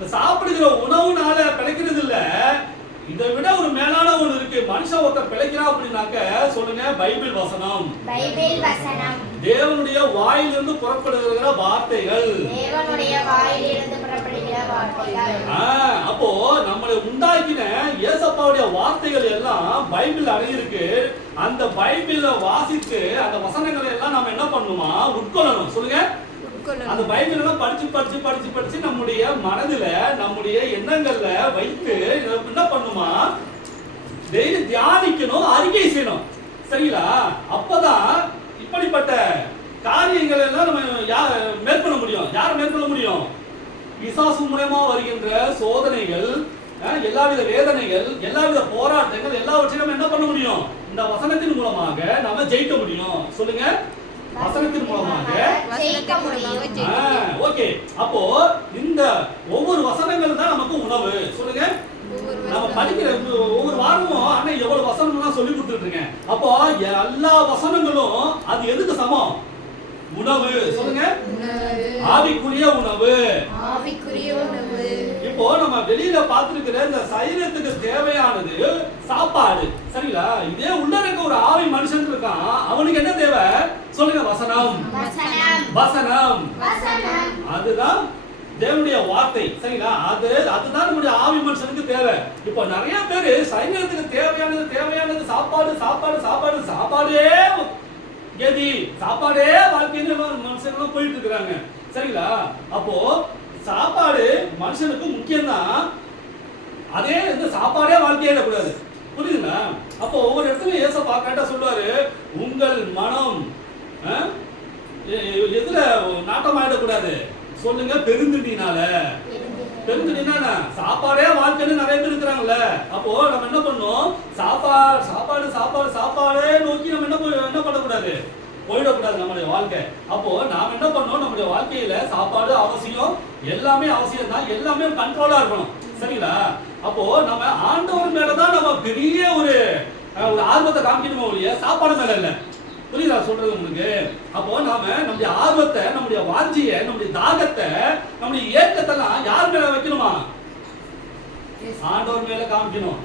இந்த சாப்பிடுகிற உணவுனால பிழைக்கிறது இல்ல இதை விட ஒரு மேலான ஒண்ணு இருக்கு. மனுஷன் ஒருத்தர் பிழைக்கிறான் அப்படின்னாக்க சொல்லுங்க பைபிள் வசனம். பைபிள் வசனம். தேவனுடைய வாயிலிருந்து புறப்படுகிற வார்த்தைகள். தேவனுடைய வாயிலிருந்து புறப்படுகிற வார்த்தைகள். ஆ, அப்போ நம்மளை உண்டாக்கின ஏசப்பாவுடைய வார்த்தைகள் எல்லாம் பைபிள் அடங்கியிருக்கு அந்த பைபிள வாசித்து அந்த வசனங்களை எல்லாம் நம்ம என்ன பண்ணணுமா உட்கொள்ளணும். சொல்லுங்க. அந்த பைபிள் எல்லாம் படிச்சு படிச்சு படிச்சு படிச்சு நம்முடைய மனதுல நம்முடைய எண்ணங்கள்ல வைத்து என்ன பண்ணுமா? டெய்லி தியானிக்கணும் அறிக்கை செய்யணும். சரிங்களா? அப்பதான் இப்படிப்பட்ட காரியங்கள் எல்லாம் நம்ம யார் மேற்கொள்ள முடியும்? யார் மேற்கொள்ள முடியும்? விசாசு மூலயமா வருகின்ற சோதனைகள் எல்லாவித வேதனைகள் எல்லாவித போராட்டங்கள் எல்லாவற்றையும் நம்ம என்ன பண்ண முடியும்? இந்த வசனத்தின் மூலமாக நம்ம ஜெயிக்க முடியும். சொல்லுங்க. வசனத்தின் மூலமாக? ஓகே. அப்போ இந்த ஒவ்வொரு வசனங்கள் தான் நமக்கு உணவு. சொல்லுங்க. நம்ம படிக்கிற ஒவ்வொரு வாரமும் அண்ணன் எவ்வளவு வசனம்லாம் சொல்லி கொடுத்துட்டு இருக்கேன் அப்போ எல்லா வசனங்களும் அது எதுக்கு சமம்? உணவு. சொல்லுங்க. ஆவிக்குரிய உணவு. ஆவிக்குரிய உணவு. இப்போ நம்ம வெளியில பார்த்திருக்கிற இந்த சரீரத்துக்கு தேவையானது சாப்பாடு. சரிங்களா? இதே உள்ள இருக்க ஒரு ஆவி மனுஷன் இருக்கான். அவனுக்கு என்ன தேவை? சொல்லுங்க வசனம். வசனம். அதுதான் தேவனுடைய வார்த்தை சரிங்களா? அது அதுதான் நம்முடைய ஆவி மனுஷனுக்கு தேவை. இப்போ நிறைய பேர் சைன்யத்துக்கு தேவையானது தேவையானது சாப்பாடு சாப்பாடு சாப்பாடு சாப்பாடே கதி. சாப்பாடே வாழ்க்கைன்னு மனுஷங்களும் போயிட்டு இருக்கிறாங்க. சரிங்களா? அப்போ சாப்பாடு மனுஷனுக்கு முக்கியம்தான். அதே இந்த சாப்பாடே வாழ்க்கையே கூடாது புரியுதுங்களா? அப்போ ஒவ்வொரு இடத்துலயும் ஏசப்பா கரெக்டா சொல்லுவாரு உங்கள் மனம் எதுல? நாட்டம் ஆயிடக்கூடாது. சொல்லுங்க பெருந்துட்டினால பெருந்துட்டினா சாப்பாடே வாழ்க்கைன்னு நிறைய பேர் இருக்கிறாங்கல்ல. அப்போ நம்ம என்ன பண்ணணும்? சாப்பாடு சாப்பாடு சாப்பாடு சாப்பாடே நோக்கி நம்ம என்ன என்ன பண்ணக்கூடாது? போயிடக்கூடாது நம்மளுடைய வாழ்க்கை. அப்போ நாம என்ன பண்ணோம் நம்முடைய வாழ்க்கையில சாப்பாடு அவசியம் எல்லாமே அவசியம் தான். எல்லாமே கண்ட்ரோலா இருக்கணும். சரிங்களா? அப்போ நம்ம ஆண்டவர் மேலதான் நம்ம பெரிய ஒரு ஆர்வத்தை காமிக்கணுமோ ஒழிய சாப்பாடு மேல இல்லை. புரியுதா சொல்றது உங்களுக்கு? அப்போ நாம நம்முடைய ஆர்வத்தை நம்முடைய வாஞ்சியை நம்முடைய தாகத்தை நம்முடைய ஏக்கத்தெல்லாம் யார் மேல வைக்கணுமா? ஆண்டவர் மேல காமிக்கணும்.